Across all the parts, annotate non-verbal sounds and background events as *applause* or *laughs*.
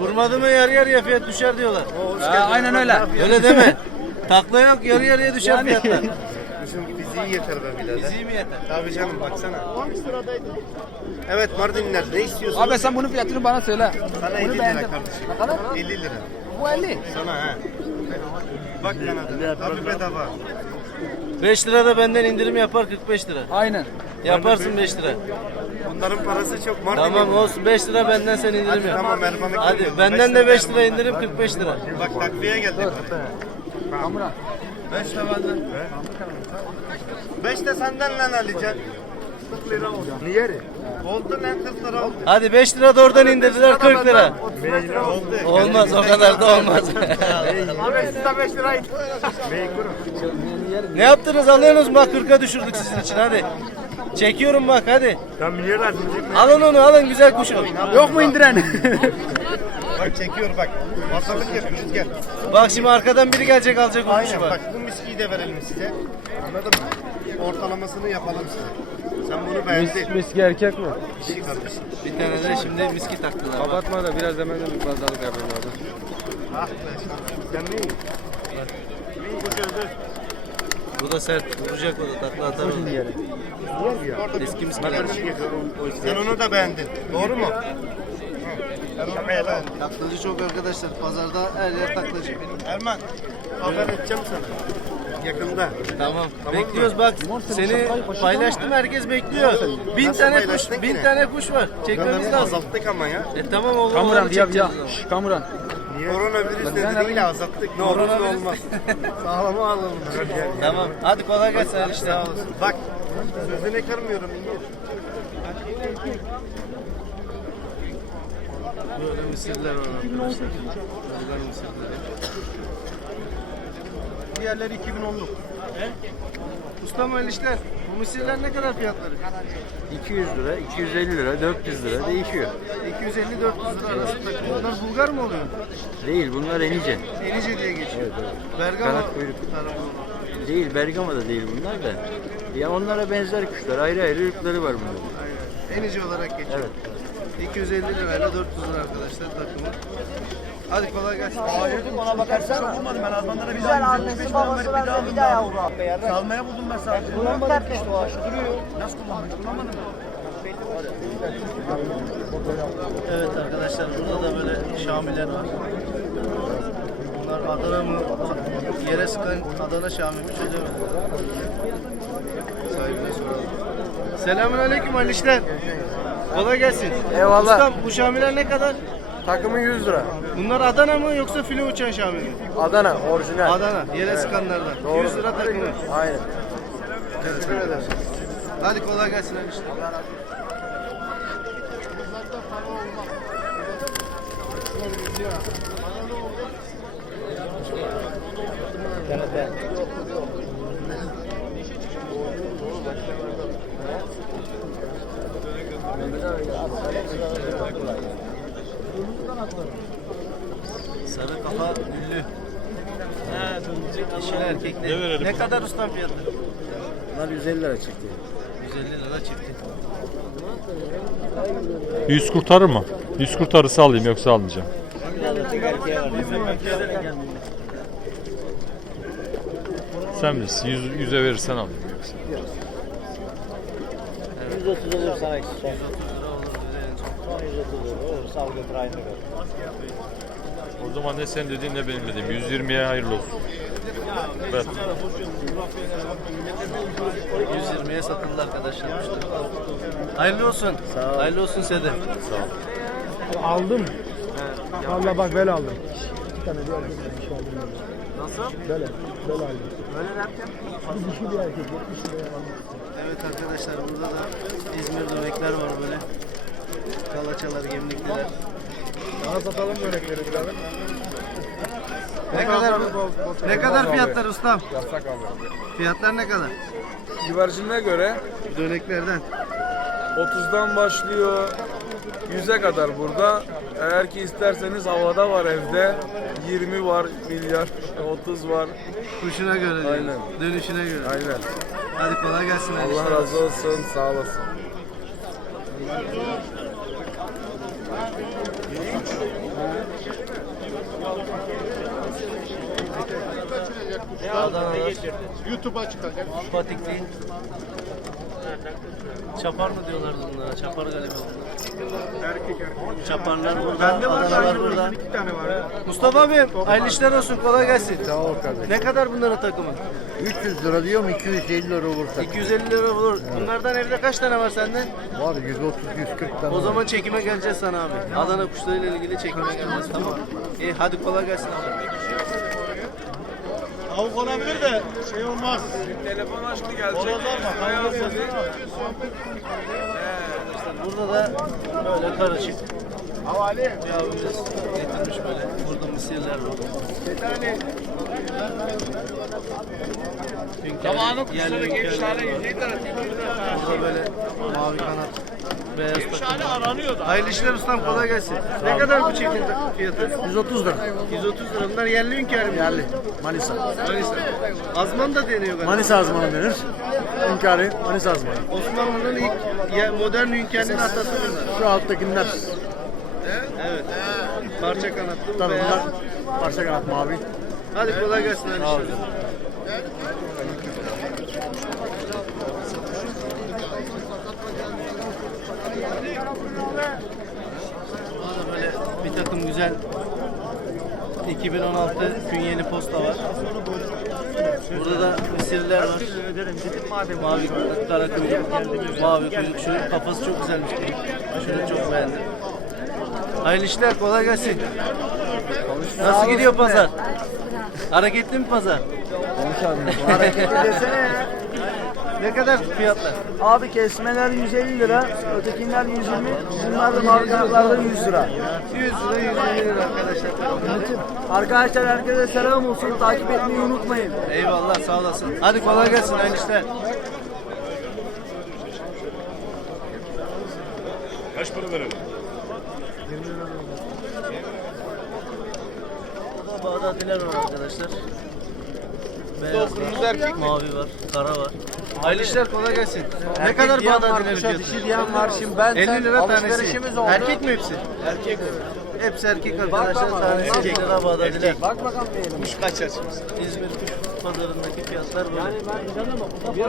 Vurmadı mı yarı yarıya fiyat düşer diyorlar. aynen öyle. Öyle deme. Takla yok yarı yarıya düşer fiyatlar. Düşün fiziği yeter be birader. Bizi mi yeter? Tabii canım baksana. Evet Mardinler ne istiyorsun? Abi sen bunun fiyatını bana söyle. Sana 50 Bunu lira beğendim. kardeşim. Ne kadar? 50 lira. Bu 50. Sana ha. Bak kanadına. Tabii bedava. 5 lira da benden indirim yapar 45 lira. Aynen. Yaparsın 5 lira. Bunların parası çok Mardin'in. Tamam olsun 5 lira benden sen indirim yap. tamam Erman'ı Hadi benden de 5 lira indirim 45 lira. Bak takviye geldi. Kamuran. 5 lira benden. 5 de senden lan Alican. 40 lira oldu. Niye? Oldu lan 40 lira oldu. Hadi 5 lira da oradan indirdiler 40 lira. 5 lira oldu. Olmaz o kadar da olmaz. *laughs* Abi siz de 5 lirayı. ne yaptınız alıyorsunuz mu? Bak 40'a düşürdük sizin için hadi. Çekiyorum bak hadi. Tam milyar lazım. Alın onu alın güzel kuş o. Yok mu indiren? *laughs* Bak çekiyor bak. Masalık yapıyoruz gel. Bak şimdi arkadan biri gelecek alacak o kuşu Aynen bak. bak bu miskiyi de verelim size. Anladın mı? Ortalamasını yapalım size. Sen bunu beğendin. Miski erkek mi? İyi kardeşim. Bir tane de şimdi miski taktılar. bak. Kapatma da biraz hemen bir pazarlık yapayım orada. Ah be. Sen ne iyi? Bu da sert vuracak o da takla atar onu. Eski miskiler. Sen onu da beğendin. Doğru mu? Taklacı çok arkadaşlar. Pazarda her yer taklacı. Erman, haber edeceğim sana. Yakında. Tamam. Bekliyoruz bak. Seni paylaştım herkes bekliyor. Bin Nasıl tane kuş, paylaştın bin ki? tane kuş var. Çekmemiz lazım. azalttık ama ya. E tamam oğlum. Kamuran onları ya ya. çekeceğiz. Şş, Kamuran. Koronavirüs nedeniyle azalttık. Ne olur ne Koronavirüs- olmaz. *laughs* Sağlama alalım. Tamam. Hadi kolay gelsin her işte. Sağ olasın. Bak, sözüne kırmıyorum. Böyle mısırlar var arkadaşlar. Mısırları. Diğerleri 2010'luk. Ustam öyle işler. Bu mısırlar ne kadar fiyatları? 200 lira, 250 lira, 400 lira değişiyor. 250-400 lira arasında. Bunlar Bulgar mı oluyor? Değil bunlar enice. Enice diye geçiyor. Bergama Kanat kuyruk. tarafı. Değil Bergama'da değil bunlar da. Ya onlara benzer kuşlar ayrı ayrı ırkları var bunların. Aynen. Enice olarak geçiyor. Evet. 250 lirayla 400 lira arkadaşlar takımı. Hadi kolay gelsin. Ona bakarsan çok ben azmanlara bir daha annesi babası de bir daha yavru Salmaya buldum ben sadece. Kullanmadım işte o aşı duruyor. Nasıl kullanmış? Kullanmadın mı? Evet arkadaşlar burada da böyle Şamiler var. Bunlar Adana mı? Yere sıkan Adana Şami mi çözemedim. Sahibine soralım. Selamun aleyküm Ali işler. Kolay gelsin. Eyvallah. Ustam bu Şamiler ne kadar? Takımı 100 lira. Bunlar Adana mı yoksa filo uçan Şami mi? Adana orijinal. Adana. Yere sıkanlardan. 100 lira takımı. Aynen. Teşekkür ederim. Hadi kolay gelsin Ali işler. Sarı kafa güllü. He, dişi erkekli. Ne kadar ustam fiyatı? Bunlar 150 lira çıktı. 150 lira çifti. 100 kurtarır mı? 100 kurtarırsa alayım yoksa almayacağım. Sen bilirsin. 100, 100'e verirsen alayım yoksa. 130 olur sana eksik. 130 lira olur dedi en son. 130 olur. Sal götür aynı. O zaman ne sen dediğin ne benim dediğim. 120'ye hayırlı olsun. Evet. 120'ye satıldı arkadaşlar. Hayırlı olsun. Hayırlı olsun size de. Aldım. Valla bak böyle aldım. Nasıl? Böyle. Böyle aldım. Böyle derken? Bir dişi bir erkek 70 liraya aldım. Evet arkadaşlar burada da İzmir dönekler var böyle. Kalaçalar, gemlikler. Daha satalım börekleri birader. Ne kadar ne kadar fiyatlar ustam? Yasak abi. Fiyatlar ne kadar? Güvercinine göre Döneklerden. 30'dan başlıyor 100'e kadar burada. Eğer ki isterseniz havada var evde. 20 var milyar, 30 var. Kuşuna göre. Aynen. Dönüşüne göre. Aynen. Hadi kolay gelsin. Allah razı olsun. Sağ olasın. Adanalar. YouTube'a çıkacak. Batikli. Çapar mı diyorlardı bunlara? Çapar galiba bunlar. Çaparlar burada, Adanalar burada. Mustafa abi, hayırlı işler olsun, kolay gelsin. Sağ ol kardeşim. Ne kadar bunların takımı? 300 lira diyorum 250 lira olursa. 250 lira bulur. Bunlardan evde kaç tane var sende? Var 130 140 tane. O zaman çekime geleceğiz sana abi. Adana kuşlarıyla ilgili çekime geleceğiz tamam. İyi hadi kolay gelsin abi. Tavuk olabilir de şey olmaz. Telefon açtı gelecek. Ayağım dedi. Burada da böyle karışık. Bir abimiz getirmiş böyle. Burada mısırlar var. Zamanı kuşları gençlerle Burada böyle mavi kanat, beyaz takım. aranıyordu. Hayırlı işler ustam kolay gelsin. Ne kadar bu çiftin fiyatı? 130 lira. 130 lira. Bunlar yerli hünkârı mı? Yerli. Manisa. Manisa. Azman da deniyor galiba. Manisa azmanı denir. Hünkârı Manisa azmanı. Osmanlı'nın ilk ya, modern hünkârının atası bunlar. Şu alttakiler. Evet. Parça kanatlı, Tabii beyaz. bunlar parça kanat mavi. Hadi kolay gelsin. Ol. işler. Bir takım güzel 2016 künyeli posta var. Burada da misirler var. Mavi kara kuyruk, mavi kuyruk. Şunun kafası çok güzelmiş. Şunu çok beğendim. Hayırlı işler, kolay gelsin. Nasıl gidiyor pazar? Hareketli mi pazar? *laughs* Hareketli desene ya. Ne kadar fiyatlar? Abi kesmeler 150 lira, ötekiler 120, bunlar da mavi kanatlarda 100 lira. 100 lira 150 lira arkadaşlar. Arkadaşlar herkese selam olsun, takip etmeyi unutmayın. Eyvallah sağ olasın. Hadi kolay gelsin hayırlı işler. Kaç para verelim? Burada Bağdadiler var arkadaşlar. Beyaz var, mavi var, kara var. Hayırlı işler kolay gelsin. ne kadar Bağdadiler fiyatı? Dişi diyen var şimdi ben 50 lira tanesi. alışverişimiz oldu. Erkek mi hepsi? Erkek. Hepsi erkek arkadaşlar. Tanesi 50 lira. Bak bakalım diyelim. Kuş kaçar İzmir kuş pazarındaki fiyatlar böyle.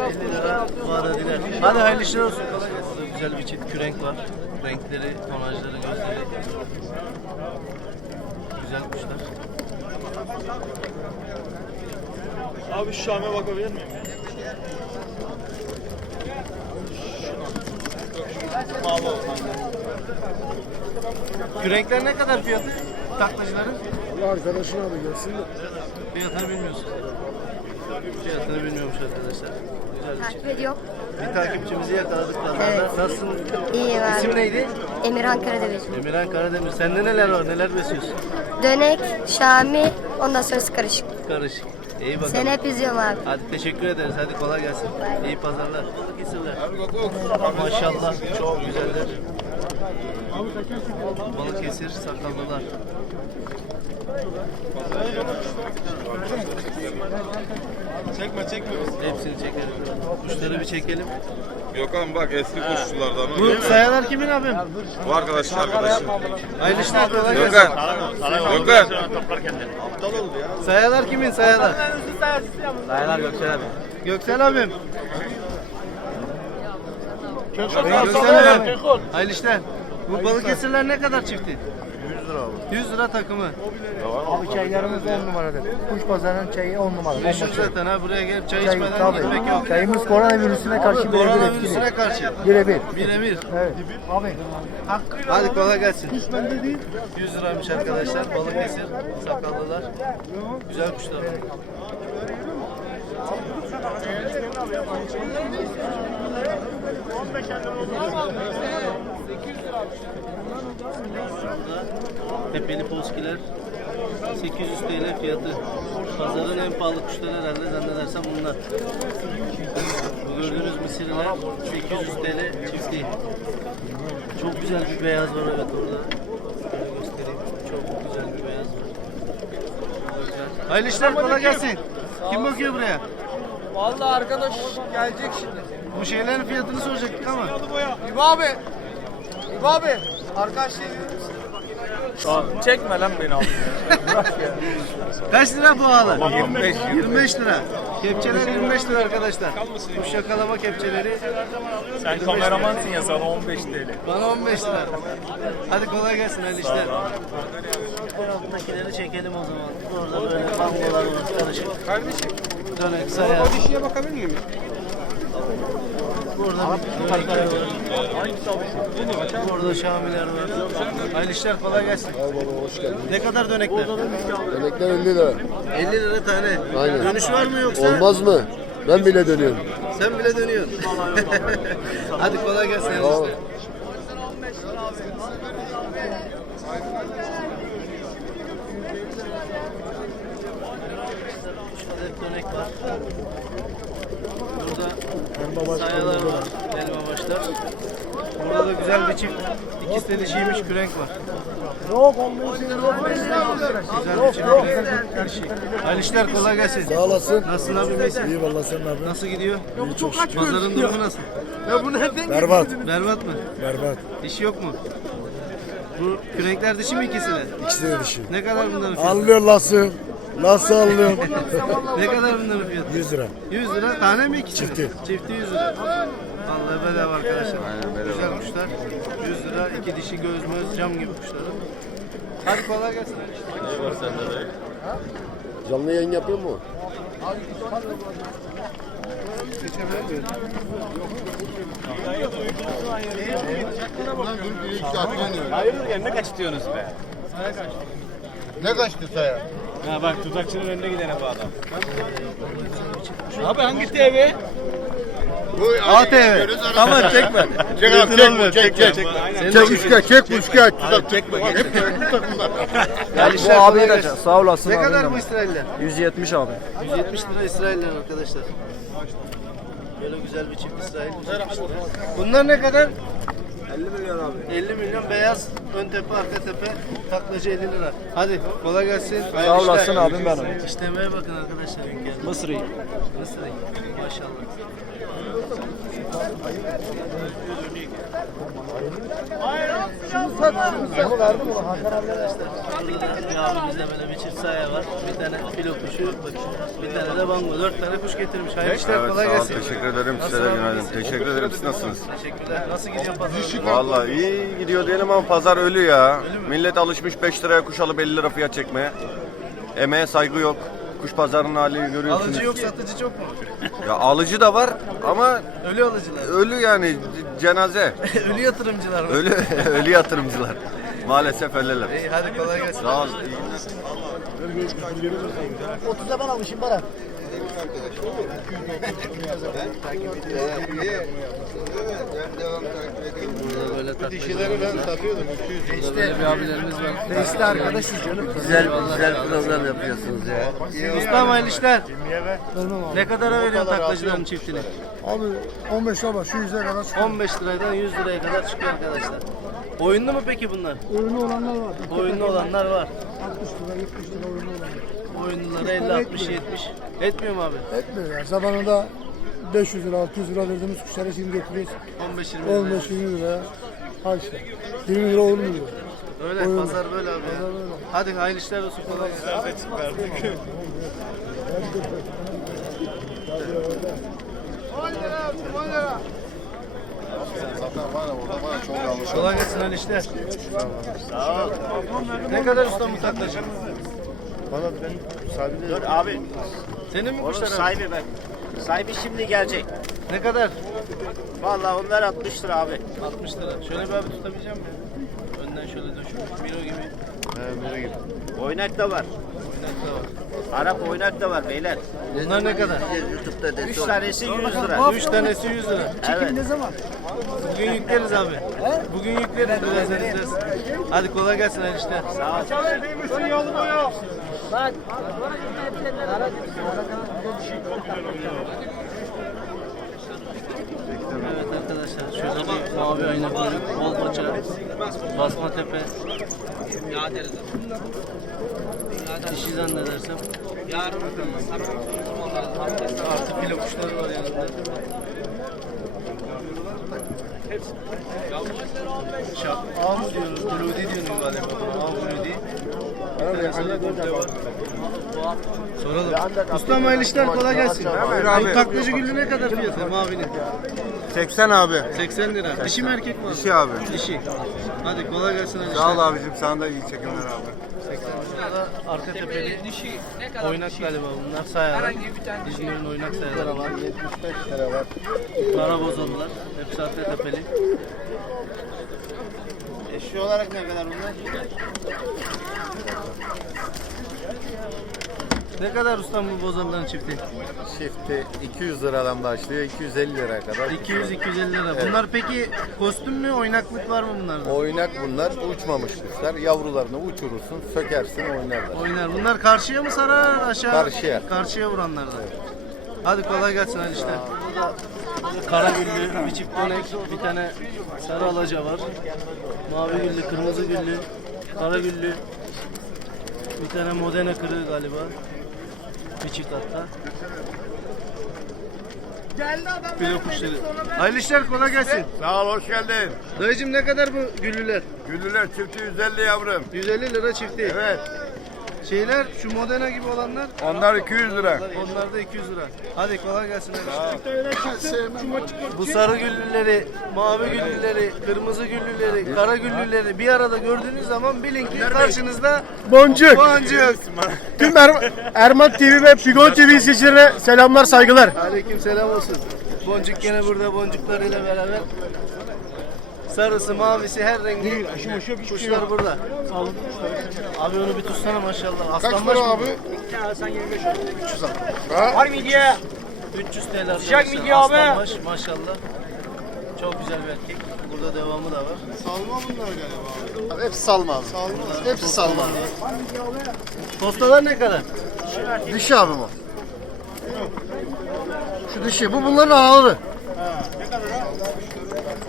50 lira Bağdadiler. Hadi hayırlı işler olsun. Kolay gelsin. Burada güzel bir çift kürenk var. Renkleri, tonajları, gözleri. Güzel kuşlar. Abi şu Şam'a bakabilir miyim? Kürenkler ne kadar fiyatı? Taklacıların? Allah arkadaşın abi gelsin de. Fiyatını bilmiyorsun. Fiyatını bilmiyormuş arkadaşlar. Güzel bir Takip ediyor. Bir takipçimizi yakaladık pazarda. Evet. Nasılsın? İyi var. İsim neydi? Emirhan Karademir. Emirhan Karademir. Sende neler var? Neler besliyorsun? Dönek, Şami, ondan sonrası karışık. Karışık. İyi bakalım. İzliyorum abi. Hadi teşekkür ederiz. Hadi kolay gelsin. İyi pazarlar. Kesirler. Maşallah çok güzeller. Balıkesir sakallılar. Çekme çekme. Hepsini çekelim. Kuşları bir çekelim. Gökhan bak eski kuşçulardan o. Bu sayalar kimin abim? Bu arkadaşın arkadaşı. Hayırlı işler kolay gelsin. Gökhan. Gökhan. Sayalar kimin sayalar? Sayalar Göksel abi. Göksel abim. Göksel abim. Hayırlı işler. Bu Balıkesirler ne kadar çifti? 100 lira abi. 100 lira takımı. Abi çaylarımız 10 numaradır. Kuş pazarının çayı 10 numara. Meşhur zaten ha buraya gelip çay Çay, içmeden tabii. gitmek yok. Çayımız koronavirüsüne karşı birebir etkili. Koronavirüsüne karşı. Birebir. Birebir. Evet. Abi. Hadi kolay gelsin. 100 liraymış arkadaşlar. Balıkesir, sakallılar. Güzel kuşlar. Tepeli poskiler 800 TL fiyatı. Pazarın en pahalı kuşları herhalde zannedersem bunlar. Bu gördüğünüz misirler 800 TL çifti. Çok güzel bir beyaz var evet orada. Şöyle göstereyim. Çok güzel bir beyaz var. Güzel. Hayırlı işler kolay gelsin. Kim bakıyor buraya? Vallahi arkadaş gelecek şimdi. Bu şeylerin fiyatını soracaktık ama. İbo abi. İbo abi. Arkadaş şey Çekme lan beni abi. Kaç lira bu ağlar? 25. 25 lira. Kepçeler 25 lira arkadaşlar. Kuş yakalama kepçeleri. Sen kameramansın ya sana 15 TL. Bana 15 lira. Hadi kolay gelsin hadi işler. Altındakileri çekelim o zaman. Orada böyle bangolar var karışık. Kardeşim. Dönek sayar. O dişiye bakabilir miyim? Burada bir Burada Şamiler var. Hayırlı işler kolay gelsin. Ne kadar dönekler? Yemekler 50 lira. 50 lira tane. Aynen. Dönüş var mı yoksa? Olmaz mı? Ben bile dönüyorum. Sen bile dönüyorsun. *laughs* Hadi kolay gelsin. hayırlı Sağ ol. işler. Şurada hep dönek var. Burada sayalar var. Elma başlar. Burada da güzel bir çift. İkisi de dişiymiş kürenk var. Yok 15 lira. Güzel bir çift kürenk. Her şey. Hayırlı işler kolay gelsin. Sağ olasın. Nasılsın abi Mesih? İyi vallahi sen ne yapıyorsun? Nasıl gidiyor? Pazarın durumu nasıl? Ya bu nereden Berbat. Berbat mı? Berbat. Dişi yok mu? Bu kürenkler dişi mi ikisi de? İkisi de dişi. Ne kadar bunların fiyatı? Anlıyor lası. Nasıl anlıyor? ne kadar bunların fiyatı? 100 lira. 100 lira tane mi ikisi? Çifti. Çifti 100 lira. Vallahi bedava arkadaşlar. Güzel kuşlar. 100 lira iki dişi göz möz cam gibi kuşlar. Hadi kolay gelsin. Canlı yayın yapıyor mu? Hayırdır ne kaç istiyorsunuz be? Ne kaçtı saya? Ha bak tuzakçının önüne giden bu adam. Abi hangi TV? Bu ATV. Tamam çekme. Çek *laughs* abi çek çek çek. Çek üçgen çek bu üçgen. Tuzak çekme. Hep takımlar. Bu abi de sağ olasın Ne kadar bu İsrailler? 170 abi. 170 lira İsrailler arkadaşlar. Böyle güzel bir çift İsrail 170 lira. Bunlar ne kadar? 50 milyon abi. 50 milyon beyaz ön tepe arka tepe taklacı 50 lira. Hadi kolay gelsin. Sağ olasın abim benim. İşlemeye bakın arkadaşlar. Mısır'ı. Mısır maşallah. Burada bir abimizde böyle bir çift saya var. Bir tane filo kuşu, bir tane de bango. Dört tane kuş getirmiş. Hayırlı işler kolay gelsin. Teşekkür ederim. Size de günaydın. Teşekkür ederim. Siz nasılsınız? Teşekkürler. Nasıl gidiyor pazar? Vallahi iyi gidiyor diyelim ama pazar ölü ya. Millet alışmış 5 liraya kuş alıp 50 lira fiyat çekmeye. Emeğe saygı yok. Kuş pazarının halini görüyorsunuz. Alıcı yok, satıcı çok mu? *laughs* Ya alıcı da var ama Ölü alıcılar. ölü yani c- cenaze. *laughs* Ölü yatırımcılar var. Ölü *laughs* ölü yatırımcılar. Maalesef öyleler. İyi hadi kolay gelsin. Sağ ol. 30'a ben almışım böyle tatlı. Dişileri ben satıyordum 200 lira. Böyle bir abilerimiz var. Işte arkadaşız canım. Güzel, güzel program yapıyorsunuz ya. Ustam hayırlı işler. Ne kadara veriyorsun taklacıların çiftini? Abi 15 lira şu 100'e kadar 15 liradan 100 liraya kadar çıkıyor arkadaşlar. Oyunlu mu peki bunlar? Oyunu olanlar var. Oyunlu olanlar var. 60 lira 70 lira oyunu olanlar. Oyunlulara 50, 60, 70. Etmiyor mu abi? Etmiyor ya. Zamanında 500 lira 600 lira verdiğimiz kuşları şimdi getiriyoruz 15-20 lira. 15 20 liraya. Ha işte. 20 lira olmuyor. Öyle pazar böyle abi. ya. Hadi hayırlı işler olsun kolay gelsin. Kolay gelsin hayırlı işler. Sağ ol. Ne kadar usta bu Bana ben sahibi Dur abi. Senin mi Onun kuşlar sahibi ben. Sahibi şimdi gelecek. Ne kadar? Vallahi onlar 60 lira abi. 60 lira. Şöyle bir abi tutabileceğim mi? Önden şöyle döşüm. Miro gibi. He böyle gibi. Oynak da var. Oynak da var. Arap oynak da var beyler. Bunlar ne kadar? 3 tanesi 100 lira. 3 tanesi 100 lira. Evet. Ne zaman? Bugün yükleriz abi. Bugün yükleriz birazdan. Hadi kolay gelsin işler. Sağ ol. Evet arkadaşlar şöyle bir Mavi ayna kuyruk, bol paça, basma tepe. Dişi zannedersem. Artı filo kuşları var yanında. Şap, ağ mı diyoruz? Bludi diyoruz galiba. Ağ bludi. Soralım. Ustam hayırlı işler kolay gelsin. Bu taklacı güllü ne kadar fiyatı mavinin? 80 abi. 80 lira. Dişi mi erkek mi? abi? Dişi abi. Dişi. Hadi kolay gelsin hayırlı Sağ ol işler. abicim sana da iyi çekimler abi. 80 lira. Arka tepeli. Oynak galiba bunlar sayalar. İzmir'in oynak sayaları var. 75 lira var. Kara bozuldular. Hepsi arka tepeli. Eşi olarak ne kadar bunlar? Ne kadar ustam bu bozulduların çifti? Çifti 200 liradan başlıyor 250 liraya kadar. 200-250 lira. Bunlar peki kostüm mü, oynaklık var mı bunlarda? Oynak bunlar uçmamış kuşlar. Yavrularını uçurursun, sökersin oynarlar. Oynar. Bunlar karşıya mı sarar aşağı? Karşıya. Karşıya vuranlardan. Hadi kolay gelsin hadi işte. Kara güllü, bir çift dönek, bir tane sarı alaca var. Mavi güllü, kırmızı güllü, kara güllü. Bir tane modene kırığı galiba. Bir çift hatta. Geldi adam. Filo kuşları. Hayırlı işler kolay gelsin. Sağ ol hoş geldin. Dayıcım ne kadar bu güllüler? Güllüler çifti 150 yavrum. 150 lira çifti. Evet. Şeyler şu modena gibi olanlar Onlar 200 lira. Onlar da 200 lira. Hadi kolay gelsin. Bu sarı güllüleri, mavi güllüleri, kırmızı güllüleri, kara güllüleri bir arada gördüğünüz zaman bilin ki karşınızda Boncuk. boncuk. Tüm Er- Erman TV ve Figon TV izleyicilerine selamlar saygılar. Aleyküm selam olsun. Boncuk gene burada boncuklarıyla beraber. Sarısı, mavisi, her rengi kuşlar burada. Abi onu bir tutsana maşallah. Aslanbaş mı? abi? 300 TL arkadaşlar. Aslanbaş maşallah. Çok güzel bir erkek. Burada devamı da var. Salma bunlar galiba abi. Hepsi salma abi. Salma. Hepsi salma. Postalar ne kadar? Dişi abi bu. Şu dişi. Bu bunların ağları.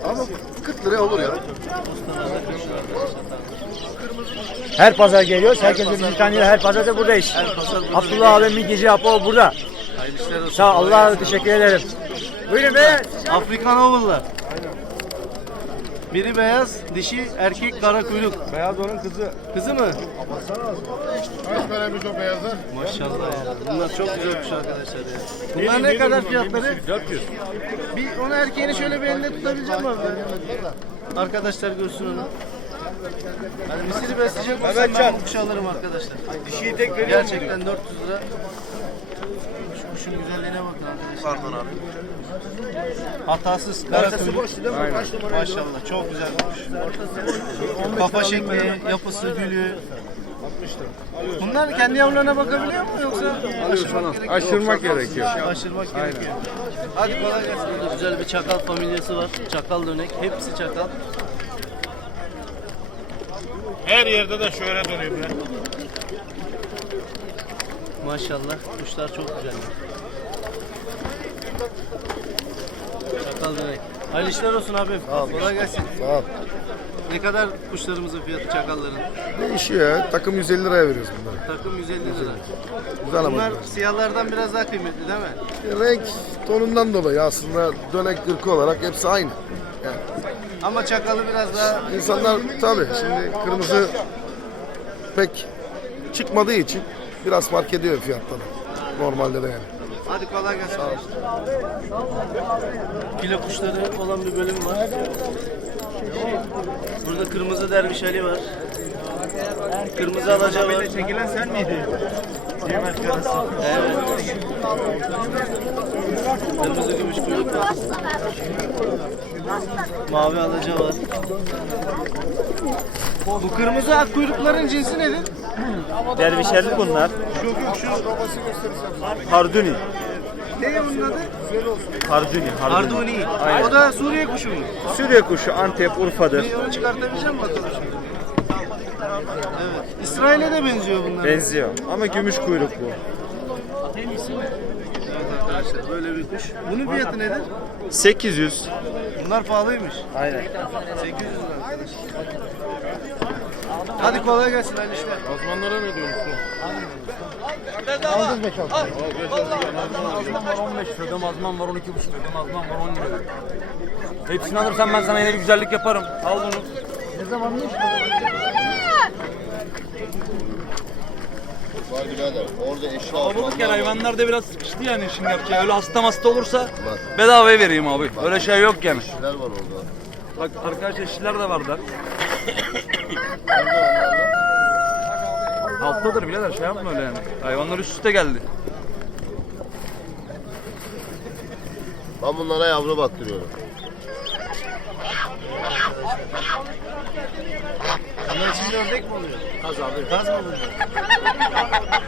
Ama 40 liraya olur ya. Her pazar geliyoruz. Herkes bizi tanıyor. Her pazar da buradayız. Abdullah abi, Midyeci Apo burada. Sağ ol, Allah'a teşekkür ederim. Buyurun beyler. Afrikan Oval'lar. Biri beyaz, dişi, erkek, kara kuyruk. Beyaz onun kızı. Kızı mı? Kaç paraymış o beyazlar? Maşallah ya. Bunlar çok güzel kuş arkadaşlar ya. Bunlar ne kadar fiyatları? 400. Bir onu erkeğini şöyle bir elinde tutabileceğim abi. Arkadaşlar görsün onu. Hani misiri besleyecek olsam ben bu kuşu alırım arkadaşlar. Dişiyi tek veriyor Gerçekten 400 lira. Şu kuşun güzelliğine bakın arkadaşlar. Pardon abi. Hatasız. Arkası boş değil mi? Maşallah çok güzel kuş. Kafa şekli, yapısı, gülü. Bunlar kendi yavrularına bakabiliyor mu yoksa aşırmak gerekiyor? Aşırmak gerekiyor. Aşırmak gerekiyor. Hadi kolay gelsin. Burada güzel bir çakal familyası var. Çakal dönek. Hepsi çakal. Her yerde de şöyle dönüyor. Maşallah. Kuşlar çok güzel. Çakal dönek. Hayırlı işler olsun abim. Kolay gelsin. Sağ ol. Ne kadar kuşlarımızın fiyatı çakalların? Değişiyor ya. Takım 150 liraya veriyoruz bunları. Takım 150 lira. Güzel ama. Bunlar siyahlardan biraz daha kıymetli değil mi? Renk tonundan dolayı aslında dönek ırkı olarak hepsi aynı. Yani Ama çakalı biraz daha insanlar tabii şimdi kırmızı pek çıkmadığı için biraz fark ediyor fiyatları. Normalde de yani. Hadi kolay gelsin. Kilo kuşları olan bir bölüm var. Burada kırmızı derviş Ali var. Kırmızı alaca var. Çekilen sen miydin? Evet. Kırmızı gümüş kuyruk var. Mavi alaca var. Bu kırmızı ak kuyrukların cinsi nedir? Dervişerli bunlar. Harduni. Ne onun adı? Harduni. Arduni. O da Suriye kuşu mu? Suriye kuşu Antep, Urfa'dır. Bir onu çıkartabileceğim bakalım şimdi. Evet. İsrail'e de benziyor bunlar. Benziyor ama gümüş kuyruk bu. Evet arkadaşlar. böyle bir kuş. Bunun fiyatı nedir? 800. Bunlar pahalıymış. Aynen. 800 lira. Hadi kolay gelsin Ali işler. Azmanlara ne diyorsun? Azman var 15 liradan, azman var 12,5 liradan, azman var 10 liradan. Hepsini alırsan ben sana yine bir güzellik yaparım. Al bunu. Var birader. Orada eşya Kalabalık yer hayvanlar da biraz sıkıştı yani işin yapacağı. Öyle hasta hasta olursa bedavaya vereyim abi. Öyle şey yok yani. var orada. Bak arkadaş eşliler de varlar. Alttadır birader şey yapma öyle yani. Hayvanlar üst üste geldi. Ben bunlara yavru baktırıyorum. Bunlar şimdi ördek mi oluyor? Kaz abi. Kaz mı oluyor?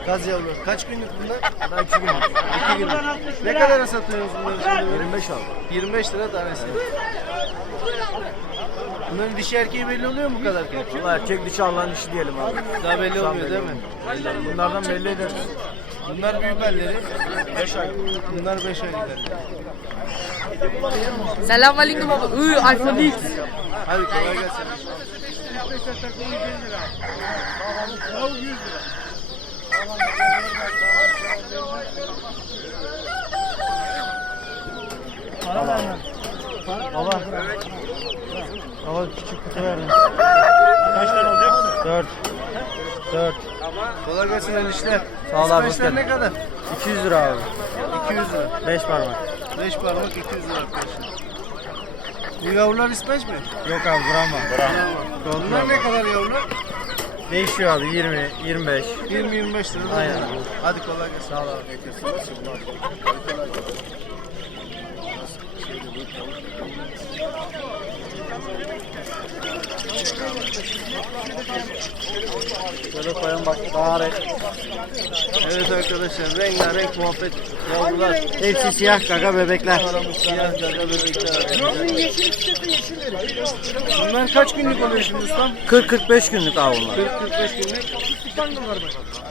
Kaz yavru. Kaç günlük bunlar? Daha 2 günlük. 2 günlük. Ne kadara satıyorsunuz bunları şimdi? 25 abi. 25 lira tanesi. Bunların dişi erkeği belli oluyor mu bu kadar ki? Valla erkek dişi Allah'ın dişi diyelim abi. Daha belli olmuyor değil mi? Bunlardan belli ederiz. Bunlar büyük belleri. 5 ay. Bunlar 5 ay gider. Selamünaleyküm baba. Uy, iPhone X. Hadi kolay gelsin. Baba küçük kutu verin. Kaç tane olacak? 4. 4. Kolay gelsin el işler. Sağ ol abi, ne kadar? 200 lira abi. 200 lira. 5 parmak. 5 parmak 200 lira arkadaşlar. Bu yavrular ispeç mi? Yok abi Brahma. Bunlar ne kadar yavrular? Değişiyor abi 20, 25. 20-25 lira. Aynen. Hadi kolay gelsin. Sağ ol abi. Şöyle koyun bak daha renk. Evet arkadaşlar rengarenk muhabbet yavrular. Hepsi siyah kaka bebekler. Siyah gaga bebekler. Bunlar kaç günlük oluyor şimdi ustam? 40-45 günlük abi bunlar. 40-45 günlük.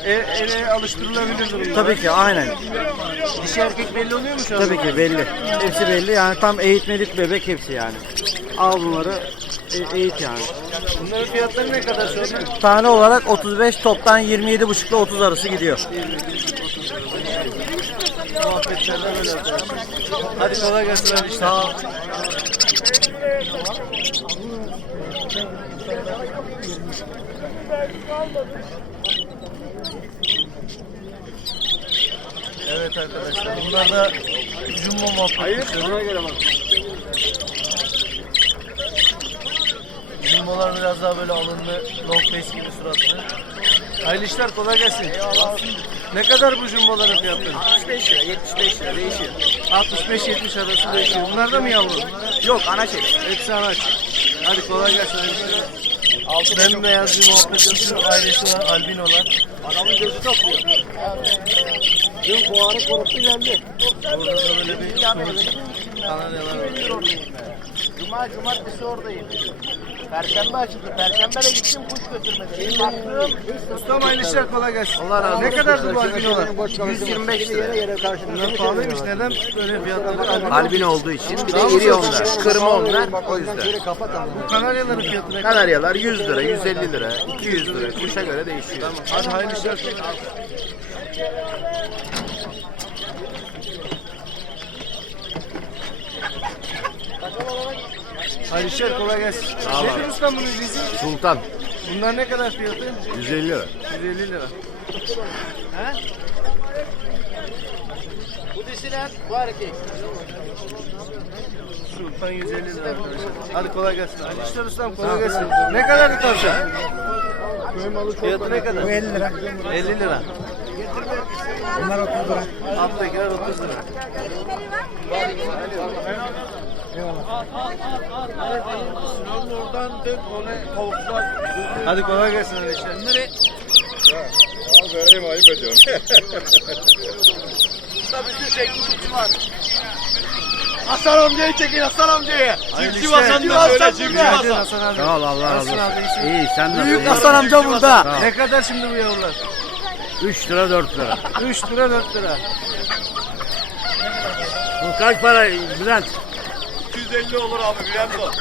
E, ele alıştırılabilir durumda. Tabii ki aynen. Dişi erkek belli oluyor mu şu an? Tabii ki belli. Hepsi belli yani tam eğitmelik bebek hepsi yani. Al bunları e- eğit yani. Bunların fiyatları ne kadar anda? Tane olarak 35 toptan 27,5 ile 30 arası gidiyor. Muhabbetlerde böyle arkadaşlar. Hadi kolay gelsin abi. Sağ ol. Evet arkadaşlar bunlar da jumbo muhabbeti. Hayır ona göre bak. Jumbolar biraz daha böyle alınlı, long face gibi suratlı. Hayırlı işler kolay gelsin. Ne kadar bu jumboların fiyatları? 65 lira, 75 lira değişiyor. 65-70 arası değişiyor. Bunlar da mı yavru? Yok, anaç Hepsi anaç. Hadi kolay gelsin. Ben beyaz bir muhabbet yapıyorum. Ailesi var, albinolar. Adamın gözü topluyor. Dün buharı korktu geldi. Burada da böyle bir kanalyalar var. Cuma cumartesi oradayım. Perşembe açıldı. Perşembe de gittim kuş götürmedi. Baktım. Ustam hayırlı işler kolay gelsin. Allah razı olsun. Ne kadardı bu albinolar? 125 lira. Bunlar pahalıymış. Neden böyle fiyatları? Albino olduğu için bir de iri onlar. Kırma onlar o yüzden. Bu kanaryaların fiyatı ne kadar? Kanaryalar 100 lira, 150 lira, 200 lira. Kuşa göre değişiyor. Hadi hayırlı işler. Hayırlı işler kolay gelsin. Ne diyor ustam bunun cinsi? Sultan Bunlar ne kadar fiyatı? 150 lira. 150 lira. Bu dişiler bu erkek. Sultan 150 lira arkadaşlar. Hadi kolay gelsin. Hayırlı işler ustam kolay gelsin. Ne kadar bir tavşan? Fiyatı ne kadar? 50 lira. 50 lira. Bunlar 30 lira. Alttakiler 30 lira. Hadi kolay gelsin işler. Nereye? Vereyim ayıp ediyorsun. Hasan amcayı çekin Hasan amcayı. Çiftçi vatandaş öyle çiftçi Hasan abi. Sağ ol Allah razı olsun. İyi sen nasılsın? Büyük. Hasan amca burada. Ne kadar şimdi bu yavrular? 3 lira 4 lira. 3 lira 4 lira. kaç para Bülent? 250 olur abi Bülent o.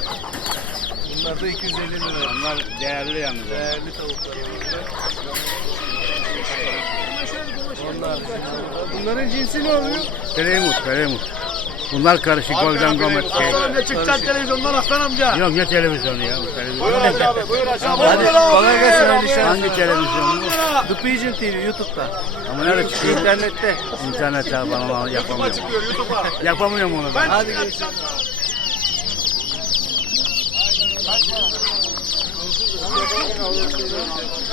Bunlar da 250 lira. Bunlar değerli yalnız. Değerli tavuklar. Onlar Bunların cinsi ne oluyor? Peremut, Peremut. Bunlar karışık Golden Gomet. Şey. Ne çıkacaksın televizyondan Aslan amca? Yok ne televizyonu ya? bu Televizyon. abi buyur aşağı. Hadi kolay gelsin işler. Hangi televizyon bu? The Pigeon TV YouTube'da. Ama nerede çıkıyor? İnternette. İnternet abi bana yapamıyorum. Yapamıyorum onu ben. Hadi görüşürüz.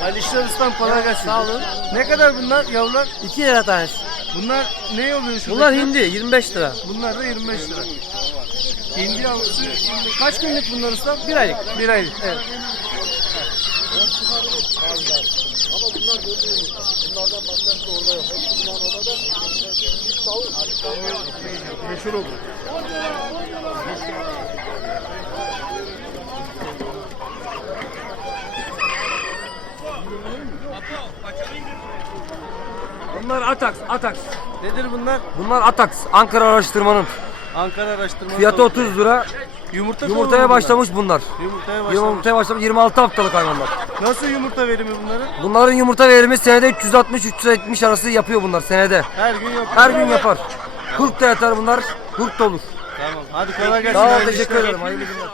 Ali işler ustam kolay gelsin. Sağ olun. Ne kadar bunlar yavrular? 2 lira tanesi. Bunlar ne oluyor şu? Bunlar hindi 25 lira. Bunlar da 25 lira. Hindi yavrusu 20 kaç günlük bunlar ustam? Bir aylık. Bir aylık. Evet. Meşhur oldu. Bunlar Atax, Atax. Nedir bunlar? Bunlar Atax. Ankara araştırmanın. Ankara araştırma. Fiyatı tavukları. 30 lira. Yumurta Yumurtaya başlamış bunlar. Yumurtaya başlamış. Yumurtaya başlamış 26 haftalık hayvanlar. Nasıl yumurta verimi bunların? Bunların yumurta verimi senede 360-370 arası yapıyor bunlar senede. Her gün yapıyor. Her gün yapar. 40 da yatar bunlar, 40 da olur. Tamam. Hadi kolay gelsin. Hayırlı teşekkür ederim. Hayırlı günler.